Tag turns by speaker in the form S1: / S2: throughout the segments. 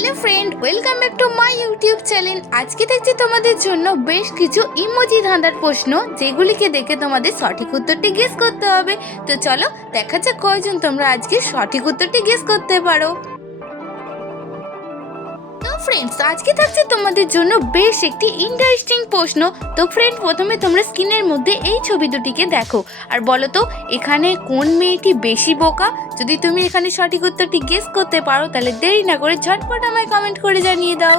S1: Hello friend, welcome back to my YouTube channel. আজকে দেখছি তোমাদের জন্য বেশ কিছু ইমোজি ধাঁধার প্রশ্ন, যেগুলিকে দেখে তোমাদের সঠিক উত্তরটি গেস করতে হবে। তো চলো, দেখা যাক কয়জন তোমরা আজকে সঠিক উত্তরটি গেস করতে পারো। ফ্রেন্ডস আজকে থাকছে তোমাদের জন্য বেশ একটি ইন্টারেস্টিং প্রশ্ন। তো ফ্রেন্ড প্রথমে তোমরা স্ক্রিনের মধ্যে এই ছবি দুটিকে দেখো। আর বলো তো এখানে কোন মেয়েটি বেশি বোকা? যদি তুমি এখানে সঠিক উত্তরটি গেস করতে পারো, তাহলে দেরি না করে ঝটপট আমায় কমেন্ট করে জানিয়ে দাও।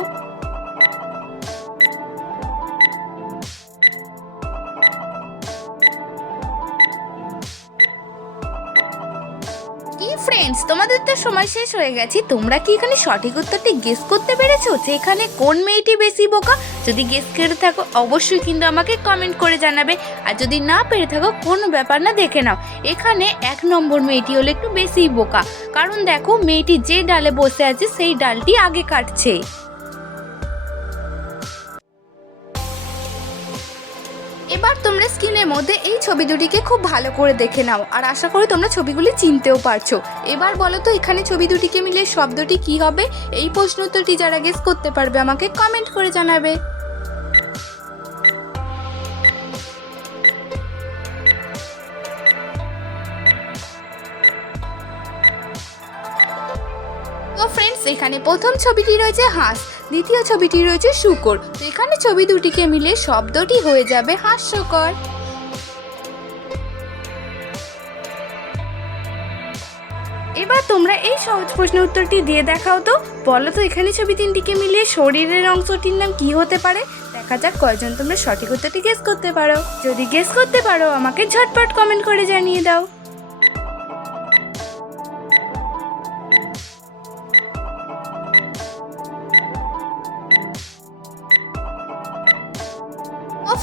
S1: ফ্রেন্ডস তোমাদের তো সময় শেষ হয়ে গেছে। তোমরা কি এখানে সঠিক উত্তরটি গেস করতে পেরেছ? যে এখানে কোন মেয়েটি বেশি বোকা? যদি গেস করে থাকো, অবশ্যই কিন্তু আমাকে কমেন্ট করে জানাবে। আর যদি না পেরে থাকো, কোনো ব্যাপার না, দেখে নাও। এখানে এক নম্বর মেয়েটি হলো একটু বেশি বোকা। কারণ দেখো, মেয়েটি যে ডালে বসে আছে, সেই ডালটি আগে কাটছে। স্ক্রিনের মধ্যে এই ছবি দুটিকে খুব ভালো করে দেখে নাও। আর আশা করি তোমরা ছবিগুলি চিনতেও পারছ। এবার বলো তো, এখানে ছবি দুটিকে মিলে শব্দটি কি হবে? এই প্রশ্ন উত্তরটি যারা গেস করতে পারবে আমাকে কমেন্ট করে জানাবে। ফ্রেন্ডস এখানে প্রথম ছবিটি রয়েছে হাঁস, দ্বিতীয় ছবিটি রয়েছে শুকর। এখানে ছবি দুটিকে মিলে শব্দটি হয়ে যাবে হাস্যকর। তোমরা এই সহজ প্রশ্নের উত্তরটি দিয়ে দেখাও তো। বলো তো, এখানে ছবি তিনটিকে মিলিয়ে শরীরের অংশটির নাম কি হতে পারে? দেখা যাক কয়জন তোমরা সঠিক উত্তরটি গেস করতে পারো। যদি গেস করতে পারো, আমাকে ঝটপট কমেন্ট করে জানিয়ে দাও।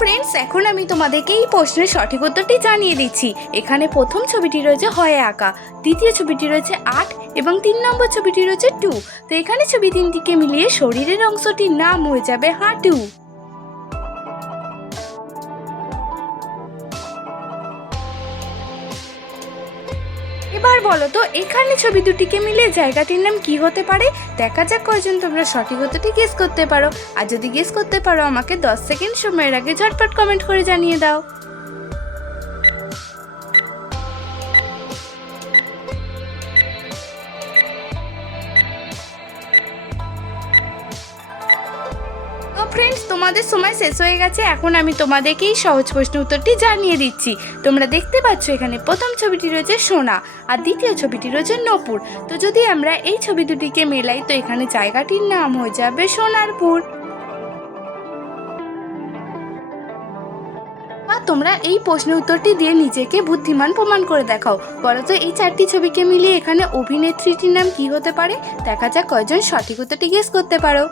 S1: ফ্রেন্ডস এখন আমি তোমাদেরকে এই প্রশ্নের সঠিক উত্তরটি জানিয়ে দিচ্ছি। এখানে প্রথম ছবিটি রয়েছে হয় আঁকা, দ্বিতীয় ছবিটি রয়েছে আট এবং তিন নম্বর ছবিটি রয়েছে টু। তো এখানে ছবি তিনটিকে মিলিয়ে শরীরের অংশটির নাম হয়ে যাবে হাঁটু। এবার বলো তো, এখানে ছবি দুটিকে মিলে জায়গাটির নাম কি হতে পারে? দেখা যাক কয়জন তোমরা সঠিক হতেটি গেস করতে পারো। আর যদি গেস করতে পারো, আমাকে দশ সেকেন্ড সময়ের আগে ঝটপট কমেন্ট করে জানিয়ে দাও। ফ্রেন্ডস তোমাদের সময় শেষ হয়ে গেছে। এখন আমি তোমাদেরকেই সহজ প্রশ্ন উত্তরটি জানিয়ে দিচ্ছি। তোমরা দেখতে পাচ্ছ এখানে প্রথম ছবিটি রয়েছে সোনা আর দ্বিতীয় ছবিটি রয়েছে নপুর। তো যদি আমরা এই ছবি দুটিকে মেলাই, তো এখানে জায়গাটির নাম হয়ে যাবে সোনারপুর। তোমরা এই প্রশ্নের উত্তরটি দিয়ে নিজেকে বুদ্ধিমান প্রমাণ করে দেখাও। বলো তো এই চারটি ছবিকে মিলিয়ে এখানে অভিনেত্রীটির নাম কি হতে পারে? দেখা যাক কয়জন সঠিক উত্তরটি গেস করতে পারো।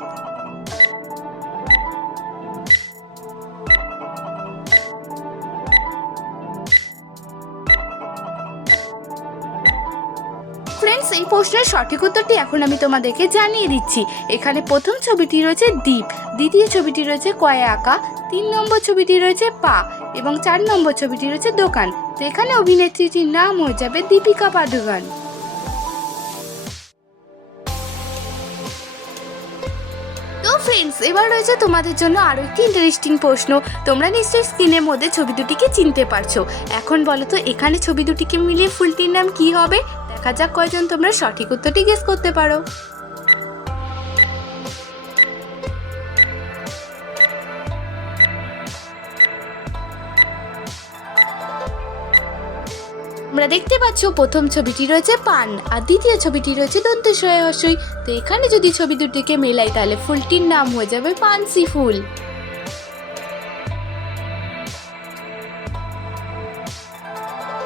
S1: ফ্রেন্ডস এই প্রশ্নের সঠিক উত্তরটি এখন আমি তোমাদেরকে জানিয়ে দিচ্ছি। এখানে প্রথম ছবিটি রয়েছে দ্বীপ, দ্বিতীয় ছবিটি রয়েছে কয়া আঁকা তিন নম্বর ছবিটি রয়েছে পা এবং চার নম্বর ছবিটি রয়েছে দোকান। তো এখানে অভিনেত্রীটির নাম হয়ে যাবে দীপিকা পাডুকান তো ফ্রেন্ডস এবার রয়েছে তোমাদের জন্য আরও একটি ইন্টারেস্টিং প্রশ্ন। তোমরা নিশ্চয়ই স্ক্রিনের মধ্যে ছবি দুটিকে চিনতে পারছ। এখন বলো তো, এখানে ছবি দুটিকে মিলিয়ে ফুলটির নাম কি হবে? দেখা যাক কয়জন তোমরা সঠিক উত্তরটি গেস করতে পারো। আমরা দেখতে পাচ্ছ, প্রথম ছবিটি রয়েছে পান, আর দ্বিতীয় ছবিটি রয়েছে দন্ত হসই তো এখানে যদি ছবি দুটিকে মেলাই, তাহলে ফুলটির নাম হয়ে যাবে পানসি ফুল।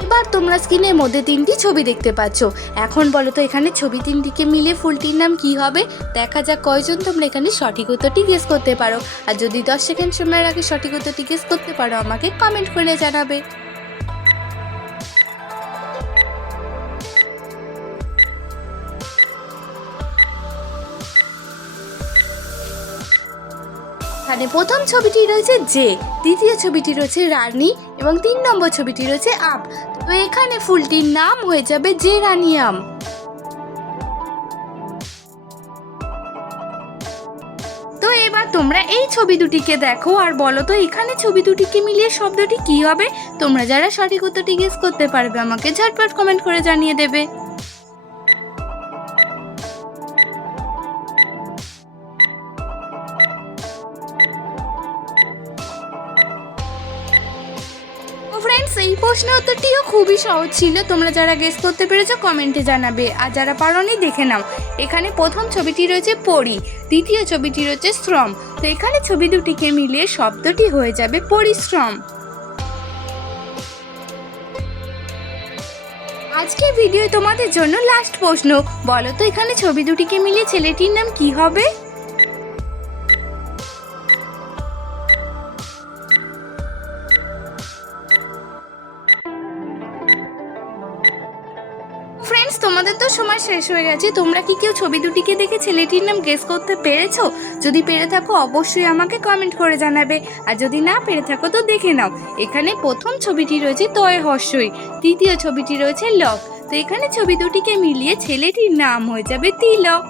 S1: এবার তোমরা স্ক্রিনের মধ্যে তিনটি ছবি দেখতে পাচ্ছ। এখন বলো তো, এখানে ছবি তিনটিকে মিলে ফুলটির নাম কি হবে? দেখা যাক কয়জন তোমরা এখানে সঠিক উত্তরটি গেস করতে পারো। আর যদি দশ সেকেন্ড সময়ের আগে সঠিক উত্তরটি গেস করতে পারো, আমাকে কমেন্ট করে জানাবে। এখানে প্রথম ছবিটি রয়েছে জে দ্বিতীয় ছবিটি রয়েছে রানী, এবং তিন নম্বর ছবিটি রয়েছে আপ তো এখানে ফুলটির নাম হয়ে যাবে জেরানিয়াম। তো এবার তোমরা এই ছবি দুটিকে দেখো আর বলো তো, এখানে ছবি দুটিকে মিলিয়ে শব্দটি কি হবে? তোমরা যারা সঠিক উত্তরটি গেস করতে পারবে, আমাকে ঝটপট কমেন্ট করে জানিয়ে দেবে। ফ্রেন্ডস এই প্রশ্নের উত্তরটিও খুবই সহজ ছিল। তোমরা যারা গেস করতে পেরেছ কমেন্টে জানাবে। আর যারা পারোনি, দেখে নাও। এখানে প্রথম ছবিটি রয়েছে পরি, দ্বিতীয় ছবিটি রয়েছে শ্রম। তো এখানে ছবি দুটিকে মিলিয়ে শব্দটি হয়ে যাবে পরিশ্রম। আজকের ভিডিও তোমাদের জন্য লাস্ট প্রশ্ন। বলো তো, এখানে ছবি দুটিকে মিলিয়ে ছেলেটির নাম কি হবে? ফ্রেন্ডস তোমাদের তো সময় শেষ হয়ে গেছে। তোমরা কি কেউ ছবি দুটিকে দেখে ছেলেটির নাম গেস করতে পেরেছ? যদি পেরে থাকো, অবশ্যই আমাকে কমেন্ট করে জানাবে। আর যদি না পেরে থাকো, তো দেখে নাও। এখানে প্রথম ছবিটি রয়েছে তয় হর্ষই তৃতীয় ছবিটি রয়েছে লক তো এখানে ছবি দুটিকে মিলিয়ে ছেলেটির নাম হয়ে যাবে তিলক